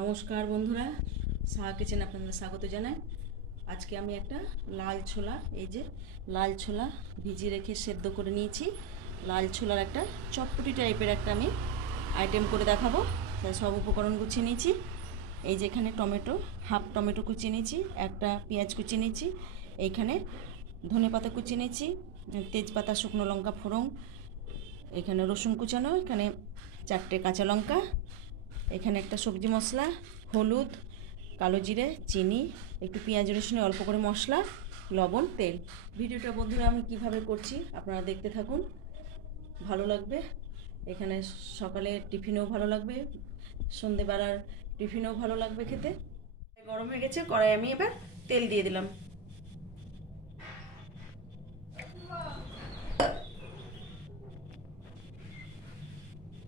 নমস্কার বন্ধুরা, সাহা কিচেন আপনাদের স্বাগত জানাই। আজকে আমি একটা লাল ছোলা, এই যে লাল ছোলা ভিজিয়ে রেখে সেদ্ধ করে নিয়েছি। লাল ছোলার একটা চটপটি টাইপের একটা আমি আইটেম করে দেখাবো। তাই সব উপকরণ গুছিয়ে নিয়েছি। এই যে এখানে টমেটো, হাফ টমেটো কুচিয়ে নিয়েছি, একটা পেঁয়াজ কুচিয়ে নিয়েছি, এইখানে ধনেপাতা কুচিয়ে নিয়েছি, তেজপাতা, শুকনো লঙ্কা ফোড়ন, এখানে রসুন কুচানো, এখানে 4টে কাঁচা লঙ্কা, এখানে একটা সবজি মশলা, হলুদ, কালো জিরে, চিনি, একটু পেঁয়াজ রসুনে অল্প করে মশলা, লবণ, তেল। ভিডিওটা বন্ধুরা আমি কিভাবে করছি আপনারা দেখতে থাকুন, ভালো লাগবে। এখানে সকালে টিফিনেও ভালো লাগবে, সন্ধেবেলার টিফিনেও ভালো লাগবে খেতে। গরম হয়ে গেছে, কড়াই আমি এবার তেল দিয়ে দিলাম।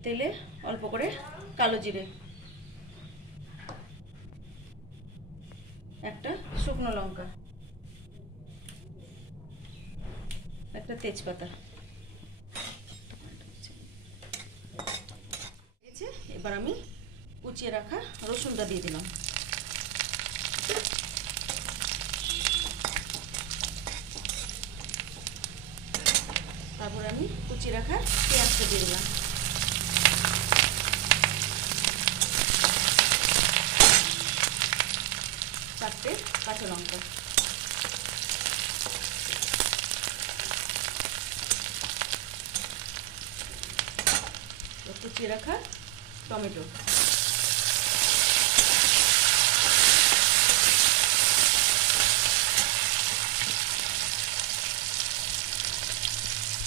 তেলে অল্প করে কালো জিরে, একটা শুকনো লঙ্কা, একটা তেজপাতা। এবার আমি কুচিয়ে রাখা রসুনটা দিয়ে দিলাম। তারপরে আমি কুচিয়ে রাখা পেঁয়াজটা দিয়ে দিলাম। চারটে কাঁচা লঙ্কা, কুচিয়ে রাখা টমেটো,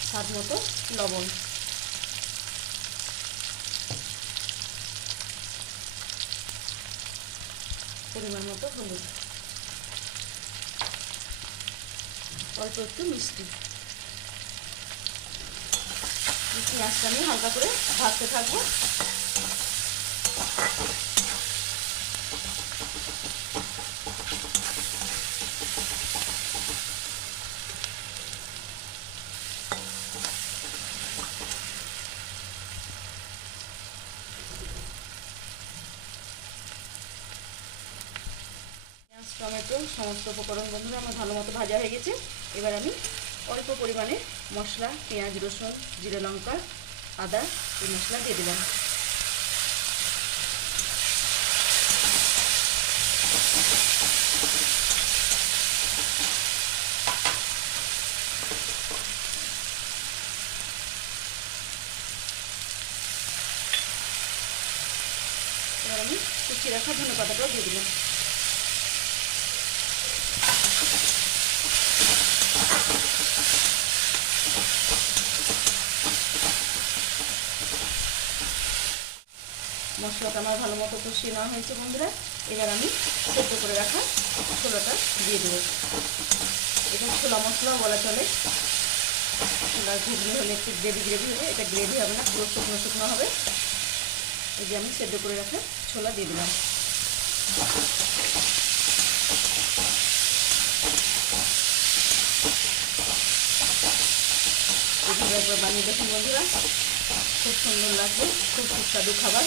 স্বাদ মতো লবণ, পরিমাণ মতো হলুদ, অল্প একটু মিষ্টি। পেঁয়াজটা আমি হালকা করে ভাজতে থাকবো। টমেটো সমস্ত উপকরণ বন্ধুরা আমার ভালো মতো ভাজা হয়ে গেছে। এবার আমি অল্প পরিমাণে মশলা, পেঁয়াজ রসুন জিরে লঙ্কা আদা এই মশলা দিয়ে দিলাম। এবার আমি কুচিয়ে রাখা ধনেপাতাটাও দিয়ে দিলাম। মশলাটা আমার ভালো মতো কষিয়ে নেওয়া হয়েছে বন্ধুরা। এবার আমি সেদ্ধ করে রাখা ছোলাটা দিয়ে দেবো। এটা ছোলা মশলাও বলা চলে। ছোলা ঘুগনি হলে একটু গ্রেভি গ্রেভি হবে, এটা গ্রেভি হবে না, পুরো শুকনো শুকনো হবে। এই যে আমি সেদ্ধ করে রাখা ছোলা দিয়ে দিলাম। এভাবে একবার বানিয়ে দেখুন বন্ধুরা, খুব সুন্দর লাগবে, খুব সুস্বাদু খাবার।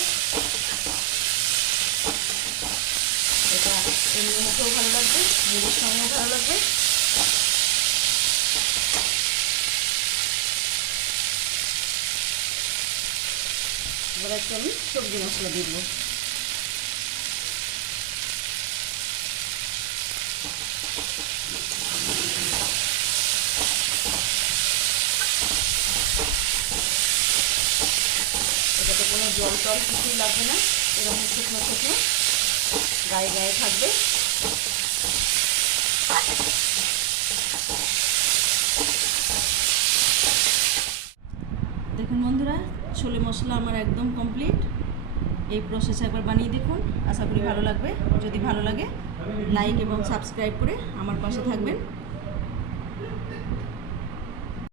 এটা এমনি মুখেও ভালো লাগবে, মুড়ির সঙ্গেও ভালো লাগবে। এবার একটু আমি সবজি মশলা দিয়ে দেবো। এটাতে কোনো জল টল কিছুই লাগবে না, এরকম শুকনো শুকনো গায়ে গায়ে থাকবে। দেখুন বন্ধুরা, ছোলে মশলা আমার একদম কমপ্লিট। এই প্রসেস একবার বানিয়ে দেখুন, আশা করি ভালো লাগবে। যদি ভালো লাগে লাইক এবং সাবস্ক্রাইব করে আমার পাশে থাকবেন।